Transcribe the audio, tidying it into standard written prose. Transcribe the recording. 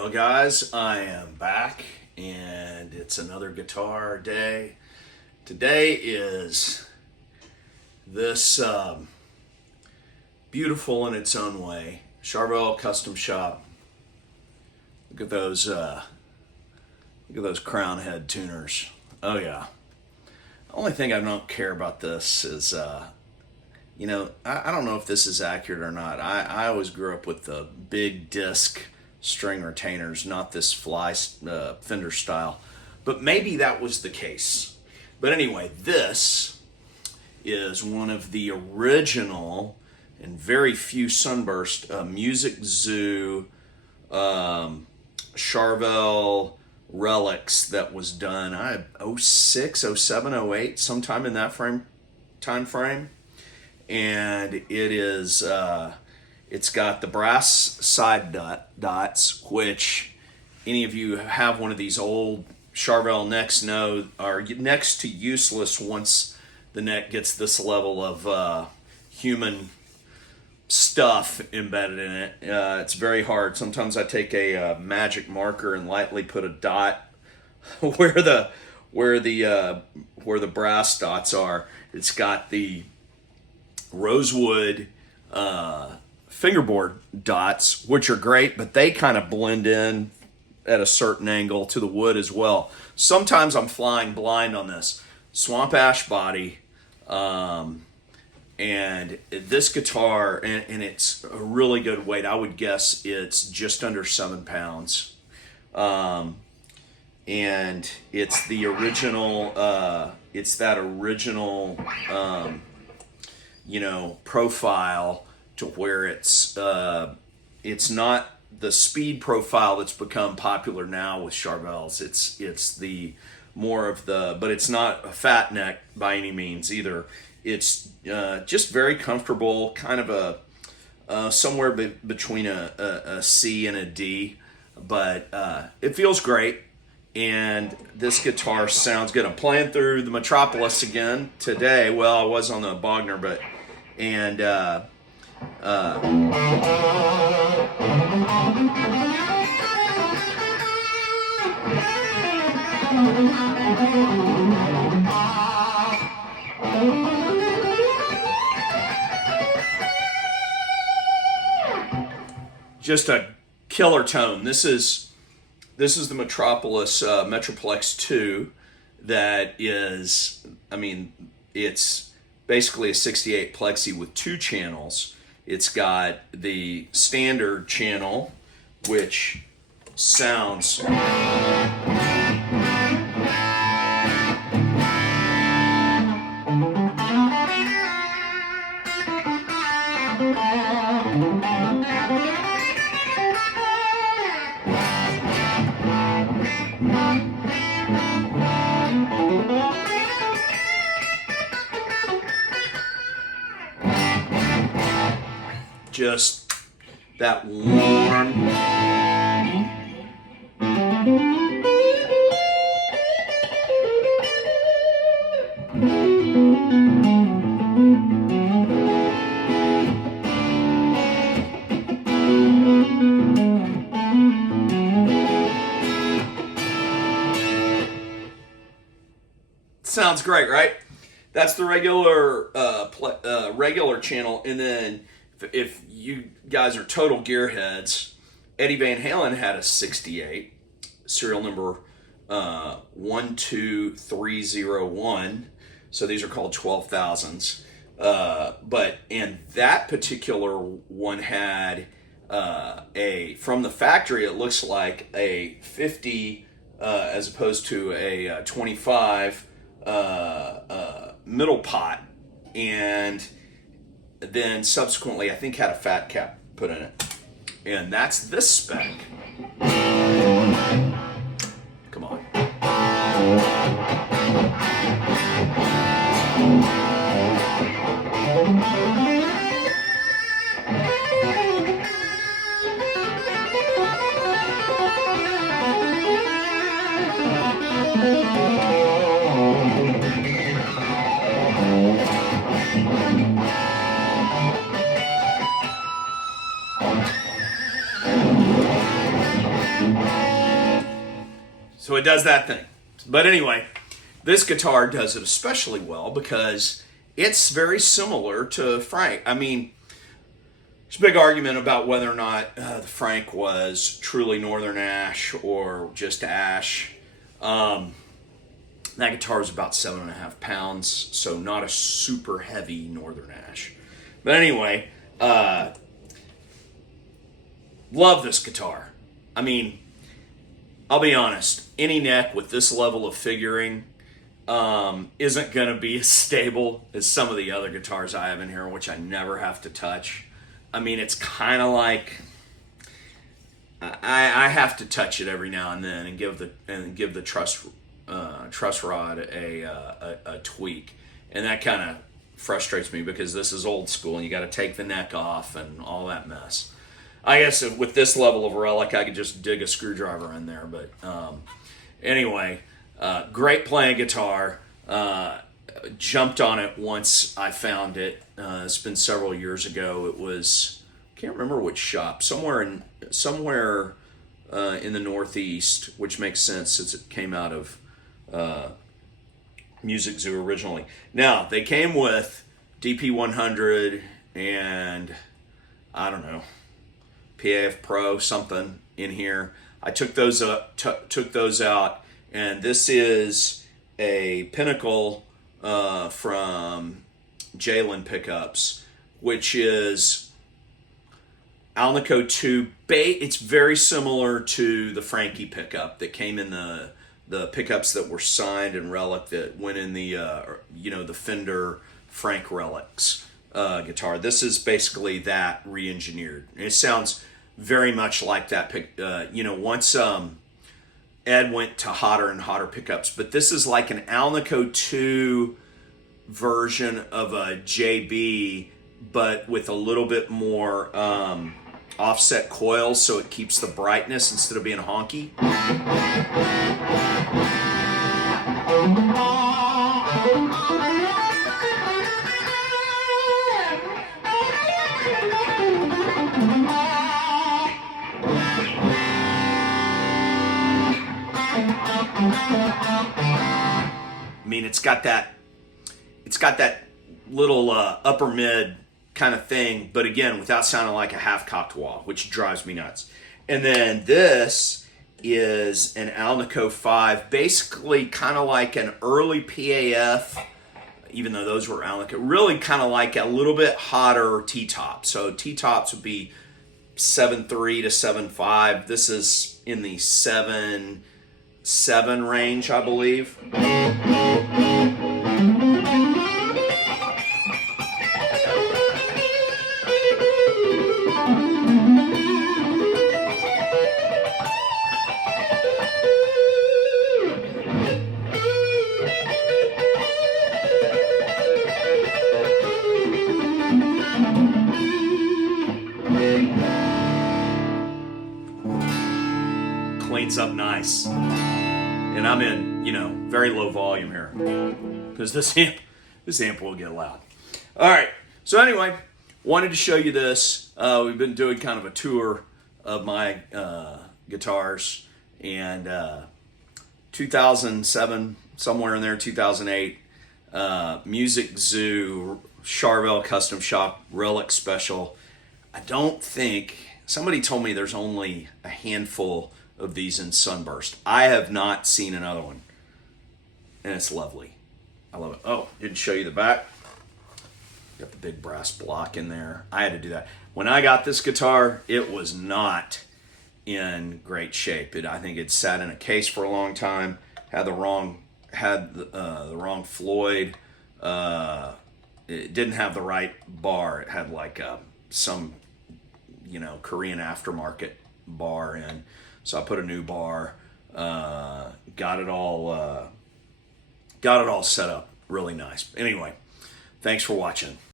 Well, guys, I am back, and it's another guitar day. Today is this beautiful in its own way Charvel custom shop. Look at those crown head tuners. Oh yeah. The only thing I don't care about this is, I don't know if this is accurate or not. I always grew up with the big disc string retainers, not this fly Fender style, but maybe that was the case. But anyway, this is one of the original and very few Sunburst Music Zoo Charvel Relics that was done 06, 07, 08, sometime in that time frame. And it is it's got the brass side dots, which any of you have one of these old Charvel necks know are next to useless once the neck gets this level of human stuff embedded in it. It's very hard. Sometimes I take a magic marker and lightly put a dot where the brass dots are. It's got the rosewood fingerboard dots, which are great, but they kind of blend in at a certain angle to the wood as well. Sometimes I'm flying blind on this. Swamp ash body, and this guitar, and it's a really good weight. I would guess it's just under 7 pounds. And it's the original, it's that original, profile, to where it's not the speed profile that's become popular now with Charvels. It's the more of the, but it's not a fat neck by any means either. It's just very comfortable, kind of a somewhere between a C and a D, but it feels great. And this guitar sounds good. I'm playing through the Metroplex again today. Well, I was on the Bogner, but just a killer tone. This is the Metroplex 2 that is, it's basically a 68 plexi with 2 channels. It's got the standard channel, which sounds just that warm. Sounds great, right? That's the regular regular channel, and then if you guys are total gearheads, Eddie Van Halen had a 68, serial number 12301. So these are called 12,000s. And that particular one had from the factory, it looks like a 50 as opposed to a 25 middle pot, and then subsequently I think had a fat cap put in it. And that's this spec. Come on. So it does that thing. But anyway, this guitar does it especially well because it's very similar to Frank. I mean, there's a big argument about whether or not the Frank was truly Northern Ash or just Ash. That guitar is about 7.5 pounds, so not a super heavy Northern Ash. But anyway, love this guitar. I mean, I'll be honest, any neck with this level of figuring isn't going to be as stable as some of the other guitars I have in here, which I never have to touch. I mean, it's kind of like I have to touch it every now and then and give the truss rod a tweak, and that kind of frustrates me because this is old school and you got to take the neck off and all that mess. I guess with this level of Relic, I could just dig a screwdriver in there. But anyway, great playing guitar. Jumped on it once I found it. It's been several years ago. It was, I can't remember which shop. Somewhere in the Northeast, which makes sense since it came out of Music Zoo originally. Now they came with DP100 and I don't know, PAF Pro something in here. I took those took those out, and this is a Pinnacle from Jalen Pickups, which is Alnico 2. It's very similar to the Frankie pickup that came in the pickups that were signed in Relic that went in the the Fender Frank Relics guitar. This is basically that re-engineered. It sounds very much like that once Ed went to hotter and hotter pickups, but this is like an Alnico 2 version of a JB, but with a little bit more offset coils, so it keeps the brightness instead of being honky. I mean, it's got that little upper mid kind of thing, but again, without sounding like a half-cocked wah, which drives me nuts. And then this is an Alnico 5, basically kind of like an early PAF, even though those were Alnico, really kind of like a little bit hotter T-top. So T-tops would be 7.3 to 7.5. This is in the 7.7 range, I believe. Cleans up nice. And I'm in, very low volume here because this amp will get loud. All right. So anyway, wanted to show you this. We've been doing kind of a tour of my guitars, and 2007, somewhere in there, 2008, Music Zoo, Charvel Custom Shop, Relic Special. I don't think, somebody told me there's only a handful of these in Sunburst. I have not seen another one, and it's lovely. I love it. Oh, didn't show you the back. Got the big brass block in there. I had to do that. When I got this guitar, it was not in great shape. I think it sat in a case for a long time. Had the wrong Floyd. It didn't have the right bar. It had like some Korean aftermarket bar in. So I put a new bar. Got it all set up really nice. Anyway, thanks for watching.